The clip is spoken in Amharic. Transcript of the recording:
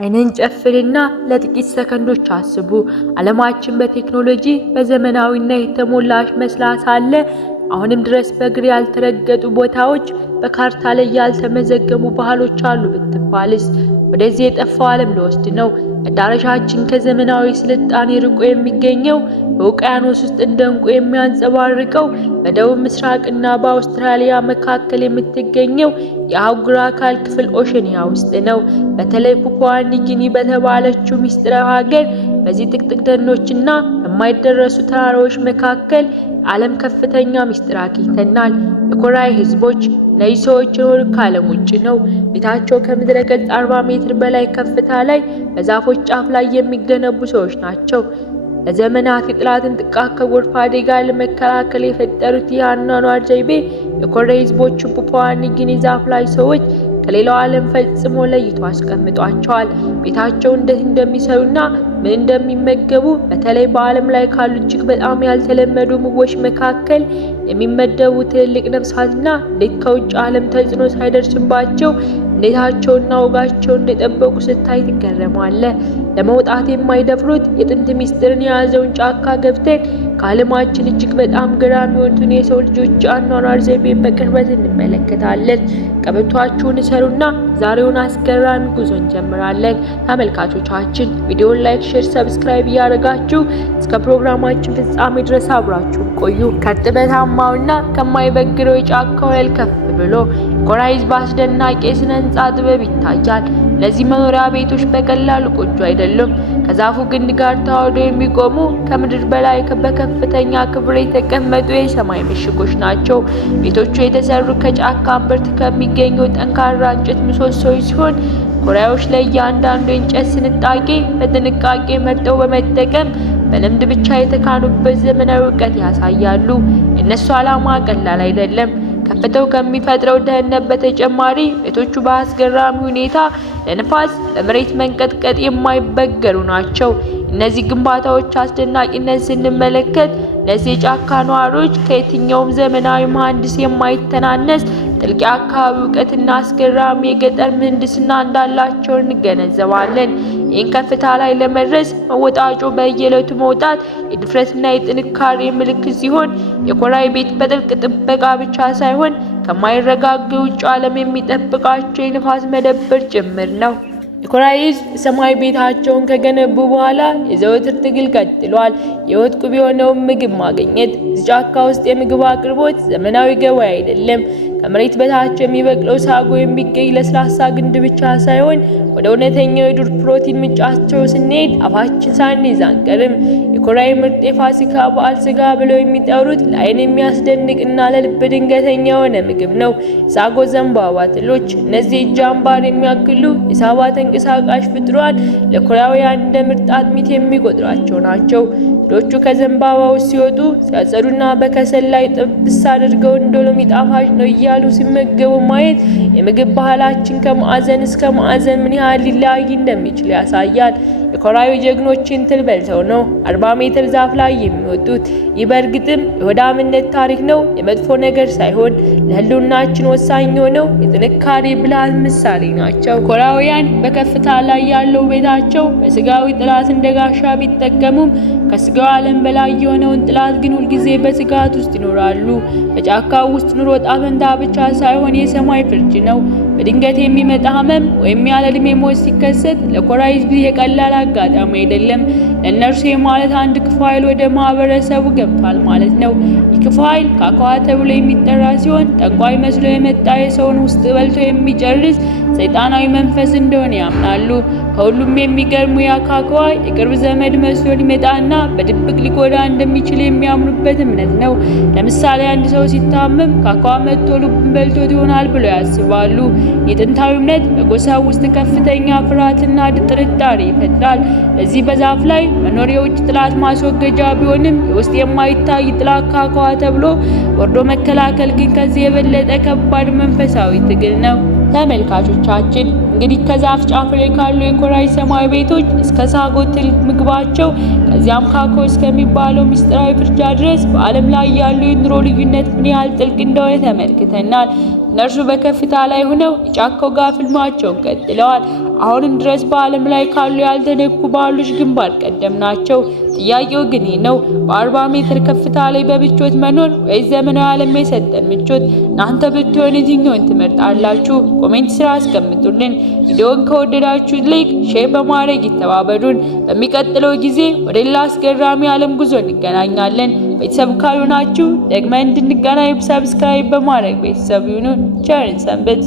አይነን ጨፍንና ለጥቂት ሰከንዶች አስቡ። ዓለማችን በቴክኖሎጂ በዘመናዊና የተሞላች መስላ ሳለ አሁንም ድረስ በእግር ያልተረገጡ ቦታዎች፣ በካርታ ላይ ያልተመዘገቡ ባህሎች አሉ ብትባልስ? ወደዚህ የጠፋው ዓለም ለወስድ ነው። መዳረሻችን ከዘመናዊ ስልጣኔ ርቆ የሚገኘው በውቅያኖስ ውስጥ እንደ ዕንቁ የሚያንጸባርቀው በደቡብ ምስራቅና በአውስትራሊያ መካከል የምትገኘው የአህጉር አካል ክፍል ኦሸኒያ ውስጥ ነው። በተለይ ፓፑዋ ኒው ጊኒ በተባለችው ምስጢራዊ ሀገር በዚህ ጥቅጥቅ ደኖችና በማይደረሱ ተራራዎች መካከል ዓለም ከፍተኛ ምስጢር አግኝተናል። የኮራይ ህዝቦች እነዚህ ሰዎች የኖሩት ከዓለም ውጭ ነው። ቤታቸው ከምድረ ገጽ 40 ሜትር በላይ ከፍታ ላይ በዛፎች ጫፍ ላይ የሚገነቡ ሰዎች ናቸው። ለዘመናት የጠላትን ጥቃት ከጎርፍ አደጋ ለመከላከል የፈጠሩት የአኗኗር ዘይቤ የኮራይ ህዝቦች ፓፑዋ ኒው ጊኒ ዛፍ ላይ ሰዎች ከሌላው ዓለም ፈጽሞ ለይቶ አስቀምጧቸዋል። ቤታቸው እንዴት እንደሚሰሩና ምን እንደሚመገቡ በተለይ በዓለም ላይ ካሉ እጅግ በጣም ያልተለመዱ ምግቦች መካከል የሚመደቡ ትልልቅ ነፍሳትና እንዴት ከውጭ ዓለም ተጽዕኖ ሳይደርስባቸው እንዴታቸውና ወጋቸው እንደጠበቁ ስታይ ትገረማለህ። ለመውጣት የማይደፍሩት የጥንት ሚስጥርን የያዘውን ጫካ ገብተን ከዓለማችን እጅግ በጣም ገራሚ የሆኑትን የሰው ልጆች አኗኗር ዘይቤን በቅርበት እንመለከታለን። ቀበቷችሁን እሰሩና ዛሬውን አስገራሚ ጉዞ እንጀምራለን። ተመልካቾቻችን ቪዲዮን ላይክ፣ ሼር፣ ሰብስክራይብ እያደረጋችሁ እስከ ፕሮግራማችን ፍጻሜ ድረስ አብራችሁ ቆዩ። ከርጥበታማውና ከማይበግረው የጫካ ወለል ከፍ ብሎ ኮራይ ህዝብ አስደናቂ የስነ ህንጻ ጥበብ ይታያል። እነዚህ መኖሪያ ቤቶች በቀላሉ ጎጆ አይደሉም። ከዛፉ ግንድ ጋር ተዋህደው የሚቆሙ ከምድር በላይ በከፍተኛ ክብር የተቀመጡ የሰማይ ምሽጎች ናቸው። ቤቶቹ የተሰሩ ከጫካ እምብርት ከሚገኘው ጠንካራ እንጨት ምሰሶዎች ሲሆን ኮራዮች ለእያንዳንዱ የእንጨት ስንጣቄ በጥንቃቄ መርጠው በመጠቀም በልምድ ብቻ የተካኑበት ዘመናዊ እውቀት ያሳያሉ። የእነሱ ዓላማ ቀላል አይደለም። ከፍተው ከሚፈጥረው ደህንነት በተጨማሪ ቤቶቹ በአስገራሚ ሁኔታ ለንፋስ፣ ለመሬት መንቀጥቀጥ የማይበገሩ ናቸው። እነዚህ ግንባታዎች አስደናቂነት ስንመለከት እነዚህ የጫካ ነዋሪዎች ከየትኛውም ዘመናዊ መሐንዲስ የማይተናነስ ጥልቅ የአካባቢ እውቀትና አስገራሚ የገጠር ምህንድስና እንዳላቸው እንገነዘባለን። ይህን ከፍታ ላይ ለመድረስ መወጣጮ በየዕለቱ መውጣት የድፍረትና የጥንካሬ ምልክት ሲሆን የኮራይ ቤት በጥልቅ ጥበቃ ብቻ ሳይሆን ከማይረጋጋ ውጭ ዓለም የሚጠብቃቸው የንፋስ መደብር ጭምር ነው። የኮራይ ህዝብ ሰማይ ቤታቸውን ከገነቡ በኋላ የዘወትር ትግል ቀጥሏል። የህይወት ቁብ የሆነውን ምግብ ማግኘት። እዚህ ጫካ ውስጥ የምግብ አቅርቦት ዘመናዊ ገበያ አይደለም። ከመሬት በታች የሚበቅለው ሳጎ የሚገኝ ለስላሳ ግንድ ብቻ ሳይሆን ወደ እውነተኛው የዱር ፕሮቲን ምንጫቸው ስንሄድ አፋችን ሳንይዝ አንቀርም። የኮራይ ምርጥ የፋሲካ በዓል ስጋ ብለው የሚጠሩት ለዓይን የሚያስደንቅና ለልብ ድንገተኛ የሆነ ምግብ ነው። ሳጎ ዘንባባ ትሎች። እነዚህ እጅ አምባር የሚያክሉ የሳባ ተንቀሳቃሽ ፍጥሯን ለኮራውያን እንደ ምርጥ አጥሚት የሚቆጥሯቸው ናቸው። ትሎቹ ከዘንባባው ሲወጡ ሲያጸዱና በከሰል ላይ ጥብስ አድርገው እንደሎሚ ጣፋጭ ነው እያሉ ሲመገቡ ማየት የምግብ ባህላችን ከማዕዘን እስከ ማዕዘን ምን ያህል ሊለያይ እንደሚችል ያሳያል። የኮራዩ ጀግኖችን ትል በልተው ነው 40 ሜትር ዛፍ ላይ የሚወጡት። ይህ በእርግጥም የሆዳምነት ታሪክ ነው፣ የመጥፎ ነገር ሳይሆን ለህልውናችን ወሳኝ የሆነው የጥንካሬ ብልሃት ምሳሌ ናቸው። ኮራውያን በከፍታ ላይ ያለው ቤታቸው በስጋዊ ጥላት እንደ ጋሻ ቢጠቀሙም ከስጋው ዓለም በላይ የሆነውን ጥላት ግን ሁልጊዜ በስጋት ውስጥ ይኖራሉ። በጫካው ውስጥ ኑሮ ጣፈንታ ብቻ ሳይሆን የሰማይ ፍርድ ነው። በድንገት የሚመጣ ህመም ወይም ያለ ዕድሜ ሞት ሲከሰት ለኮራይ ህዝብ የቀላል አጋጣሚ አይደለም። ለእነርሱ ማለት አንድ ክፉ ኃይል ወደ ማህበረሰቡ ገብቷል ማለት ነው። ይህ ክፉ ኃይል ካካዋ ተብሎ የሚጠራ ሲሆን ጠንቋይ መስሎ የመጣ የሰውን ውስጥ በልቶ የሚጨርስ ሰይጣናዊ መንፈስ እንደሆነ ያምናሉ። ከሁሉም የሚገርሙ ያካካዋ የቅርብ ዘመድ መስሎ ሊመጣና በድብቅ ሊጎዳ እንደሚችል የሚያምኑበት እምነት ነው። ለምሳሌ አንድ ሰው ሲታመም ካካዋ መጥቶ ልቡን በልቶት ይሆናል ብለው ያስባሉ። የጥንታዊ እምነት በጎሳው ውስጥ ከፍተኛ ፍርሃትና ጥርጣሬ ይፈጥራል። በዚህ በዛፍ ላይ መኖር የውጭ ጥላት ማስወገጃ ቢሆንም የውስጥ የማይታይ ጥላት ካካዋ ተብሎ ወርዶ መከላከል ግን ከዚህ የበለጠ ከባድ መንፈሳዊ ትግል ነው። ተመልካቾቻችን እንግዲህ ከዛፍ ጫፍ ላይ ካሉ የኮራይ ሰማይ ቤቶች እስከ ሳጎ ትል ምግባቸው ከዚያም ካኮ እስከሚባለው ምስጢራዊ ፍርጃ ድረስ በዓለም ላይ ያለው የኑሮ ልዩነት ምን ያህል ጥልቅ እንደሆነ ተመልክተናል። እነርሱ በከፍታ ላይ ሆነው የጫካው ጋር ፍልማቸውን ቀጥለዋል። አሁንም ድረስ በዓለም ላይ ካሉ ያልተነኩ ባህሎች ግንባር ቀደም ናቸው። ጥያቄው ግን ነው፣ በ40 ሜትር ከፍታ ላይ በምቾት መኖር ወይስ ዘመናዊ ዓለም የሰጠን ምቾት? እናንተ ብትሆኑ የትኛውን ትመርጣላችሁ? ኮሜንት ስራ አስቀምጡልን። ቪዲዮውን ከወደዳችሁት ላይክ፣ ሼር በማድረግ ይተባበሩን። በሚቀጥለው ጊዜ ወደ ሌላ አስገራሚ ዓለም ጉዞ እንገናኛለን። ቤተሰብ ካልሆናችሁ ደግመን እንድንገናኝ ሰብስክራይብ በማድረግ ቤተሰብ ይሁኑ። ቸር ሰንብቱ።